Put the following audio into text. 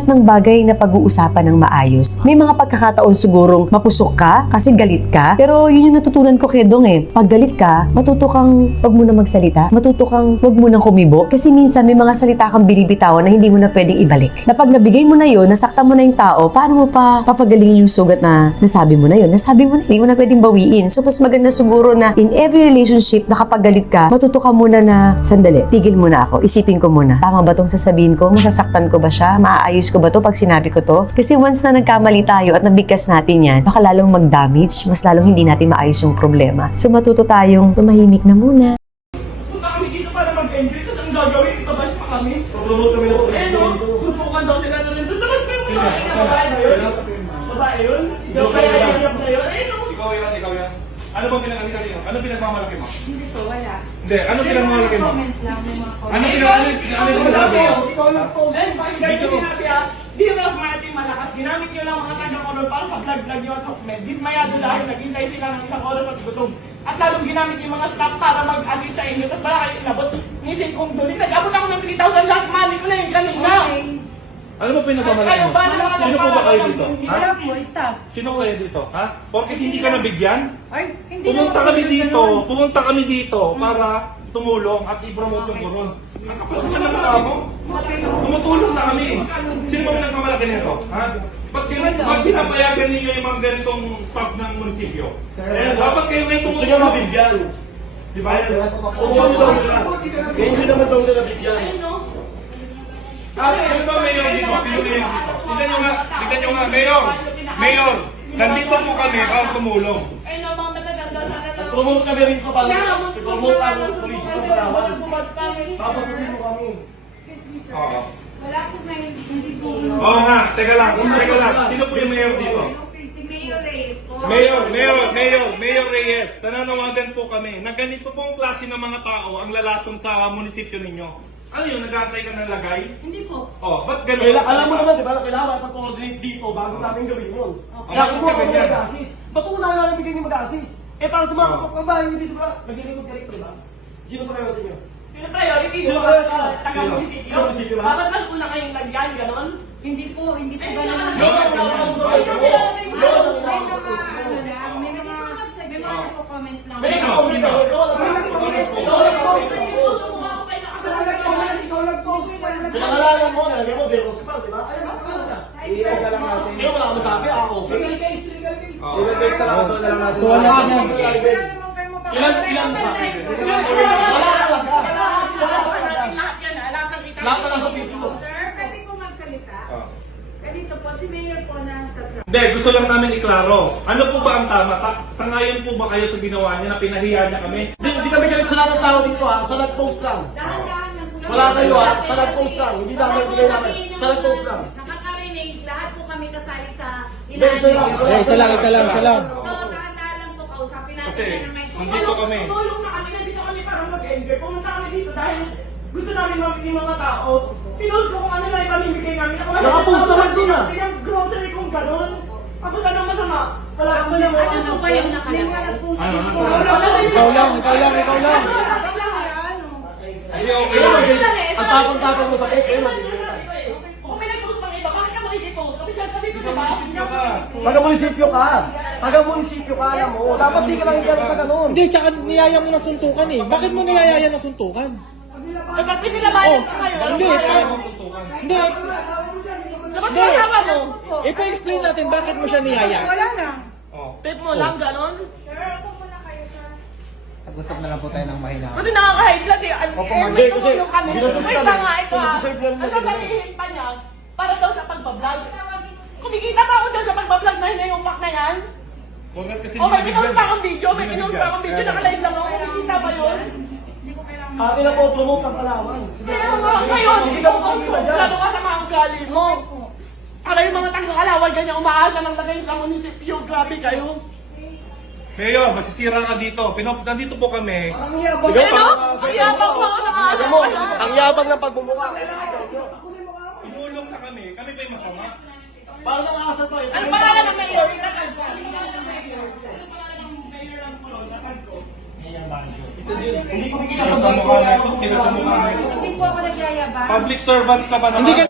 lahat ng bagay na pag-uusapan ng maayos. May mga pagkakataon sigurong mapusok ka kasi galit ka, pero yun yung natutunan ko kay Dong eh. Pag galit ka, matuto kang wag muna magsalita, matuto kang wag munang kumibo, kasi minsan may mga salita kang binibitawan na hindi mo na pwedeng ibalik. Na pag nabigay mo na yun, nasaktan mo na yung tao, paano mo pa papagalingin yung sugat na nasabi mo na yun? Nasabi mo na, hindi mo na pwedeng bawiin. So, mas maganda siguro na in every relationship na kapag galit ka, matuto ka muna na, sandali, tigil muna ako, isipin ko muna. Tama ba tong sasabihin ko? Masasaktan ko ba siya? Maaayos ko ba to pag sinabi ko to? Kasi once na nagkamali tayo at nabigkas natin yan, baka lalong mag-damage, mas lalong hindi natin maayos yung problema. So, matuto tayong tumahimik na muna. Punta kami dito para mag-enjoy, tapos ang gagawin, itabash pa kami. Promote kami ng police. Sutukan daw sila na nandun. Tapos pa yung babae na yun. Babae yun? Kaya iyak na yun? Ikaw yan. Ano bang pinagmalaki mo? Ano pinagmamalaki mo? Hindi po, wala. Hindi, ano pinagmamalaki mo? Comment lang, may mga comment. Ano sinasabi mo? Ikaw lang po. Bakit ganyan sinabi ah? Di ba mas marating malakas? Ginamit nyo lang mga taga-color para sa vlog-vlog nyo at sa comment. Dismayado dahil naghintay sila ng isang oras at gutom. At lalong ginamit yung mga staff para mag-assist sa inyo. Tapos bala kayo inabot. Nisin kong duling. Nag-abot ako ng 3,000 last money ko na yung kanina. Ano ba pinagmamalaki mo? Sino po ba kayo dito? Ha? Wala po, staff. Sino kayo dito? Ha? Porket hindi ka nabigyan? Ay, hindi Pumunta kami dito para tumulong at i-promote yung koron. Ano ka nagawa mo? Tumutulong na kami. Sino ba pinagmamalaki nito? Ha? Ba't pinapayagan ninyo yung mga ganitong staff ng munisipyo? Dapat kayo ngayon Gusto niya mabigyan. Di ba? Uwan daw sila. Kaya hindi naman daw sila bigyan. Sino ba mayor dito? Sino mayor dito? Tignan nyo nga, mayor! Mayor! Nandito po kami para tumulong. Ay, no, mga mataganda sana lang. Promote kami rito para promote ang police ng Palawan. Tapos sasino kami. Excuse me, sir. Oo. Wala po na yung hindi Oo nga, teka lang. Sino po yung mayor dito? Si Mayor Reyes po. Mayor Reyes, nananawagan po kami na ganito pong klase ng mga tao ang lalason sa munisipyo ninyo. Ano yun, nag-aantay ka ng lagay? Hindi po. Oh, ba't ganun? Alam mo naman, di ba, na kailangan pag-coordinate dito bago namin gawin yun. Kaya Bakit kung ka ako ganyan? mag-assist, ba't kung namin bigyan yung mag-assist? Eh, para sa mga kapagbahay nyo dito ba, naglilingkod ka rito, di ba? Sino pa kayo nyo? Yung priority, Sino so, kayo? taga-munisipyo. Taga-munisipyo ba? Bakit mas una kayong lagyan, gano'n? Hindi po ganun. Ay, May mga nagko-comment lang. Pinangalanan mo, nalagyan mo, Del Rospal, di ba? Ayun, nakakala na. Sino wala ka masabi? Ako. Legal case na lang. So, wala ka na. Ilan ba? Lahat na lang sa picture. Sir, pwede po magsalita. Ganito po, si Mayor po na sa Hindi, gusto lang namin iklaro. Ano po ba ang tama? Sangayon po ba kayo sa ginawa niya na pinahiya niya kami? Hindi kami galit sa lahat ng tao dito ha, sa nag-post lang. dahan-dahan lang po. Wala kayo ha, sa nag-post lang. Hindi namin bigay namin. Sa nag-post lang. Nakaka-renage, lahat po kami kasali sa Hindi, isa lang. Isa lang. So, dahan-dahan lang po kausapin natin Kasi, siya na may nandito kami. Tumulong na kami, nandito kami para mag-enjoy. Pumunta kami dito dahil gusto namin mamit yung mga tao. Pinost ko kung ano lang ipamimigay namin. Ako lang Nakapost naman din ah. yung grocery kong gano'n. Ako tanong masama. Wala Ako lang, ano pa yung nakalagay? Ikaw lang. Hindi, okay lang. Ang tapang-tapang mo sa post, ayun, Kung may nag-post pang iba, bakit ka makikipost? Sabi ko diba? taga-munisipyo ka. Taga-munisipyo ka, alam mo. Dapat di ka lang gano'n sa gano'n. Hindi, tsaka niyaya mo na suntukan eh. Bakit mo niyayaya na suntukan? Eh, ba't pinilabayan ka kayo? Hindi, hindi, Dapat kasama mo. ipa-explain natin bakit mo siya niyaya. Wala na. Tip mo lang, gano'n? Sir, ako muna kayo, sir. Pag-usap na lang po tayo ng mahina. Kasi nakaka-high blood eh. Hindi, May kasi tumulong kami. binasos Wait kami. lang nga, ito So, ah. deserve niya rin Ang na sasabihin pa niya, para daw sa pagbablog. Kumikita pa ako dyan sa pagbablog na yung pack na yan. Kasi Oh, may pinost pa akong video, naka-live lang ako. Kumikita pa yun. Hindi ko kailangan. Atin na po promote ng Palawan. Kaya nga, ngayon, hindi ka mo lalo ka sa mga ugali mo. Para yung mga taga-kalawal, ganyan umaasa ng lagay sa munisipyo. Grabe kayo. Mayor, masisira ka dito. Nandito po kami. Ang yabang. Ano? Ang yabang mo ako Alam mo, ang yabang ng pagbumuka. Tumulong na kami. Kami pa yung masama. Para nakakasal pa yun. Ano pangalan ng mayor? Hindi ko bigyan sa Kinasa barko mukha na nito. Kinasa mukha nito. Hindi po ako nagyayabang. Public servant ka ba naman? Hindi ka